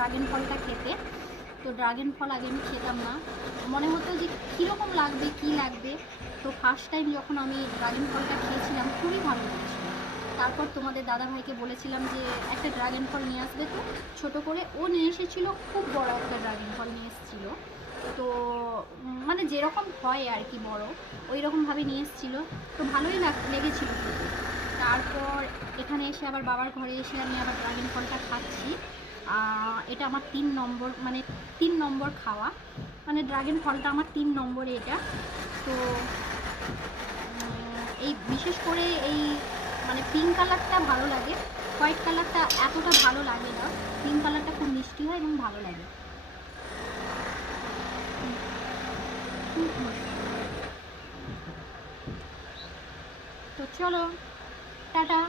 Dragon ফলটা খেতে। তো ড্রাগন ফল আগে আমি খেতাম না, মনে হতো যে কীরকম লাগবে, কী লাগবে। তো ফার্স্ট টাইম যখন আমি ড্রাগন ফলটা খেয়েছিলাম খুবই ভালো লেগেছিল। তারপর তোমাদের দাদাভাইকে বলেছিলাম যে একটা ড্রাগন ফল নিয়ে আসবে, তো ছোটো করে ও নিয়ে এসেছিলো, খুব বড় একটা ড্রাগন ফল নিয়ে এসেছিলো। তো মানে যেরকম হয় আর কি বড়, ওই রকমভাবে নিয়ে এসেছিলো। তো ভালোই লেগেছিলো খেতে। তারপর এখানে এসে আবার বাবার ঘরে এসে আমি আবার ড্রাগন ফলটা খাচ্ছি। এটা আমার 3 নম্বর, মানে 3 নম্বর খাওয়া, মানে ড্রাগন ফলটা আমার 3 নম্বরে এটা। তো এই বিশেষ করে এই মানে পিঙ্ক কালারটা ভালো লাগে, হোয়াইট কালারটা এতটা ভালো লাগে না। পিঙ্ক কালারটা খুব মিষ্টি হয় এবং ভালো লাগে। তো চলো, টাটা।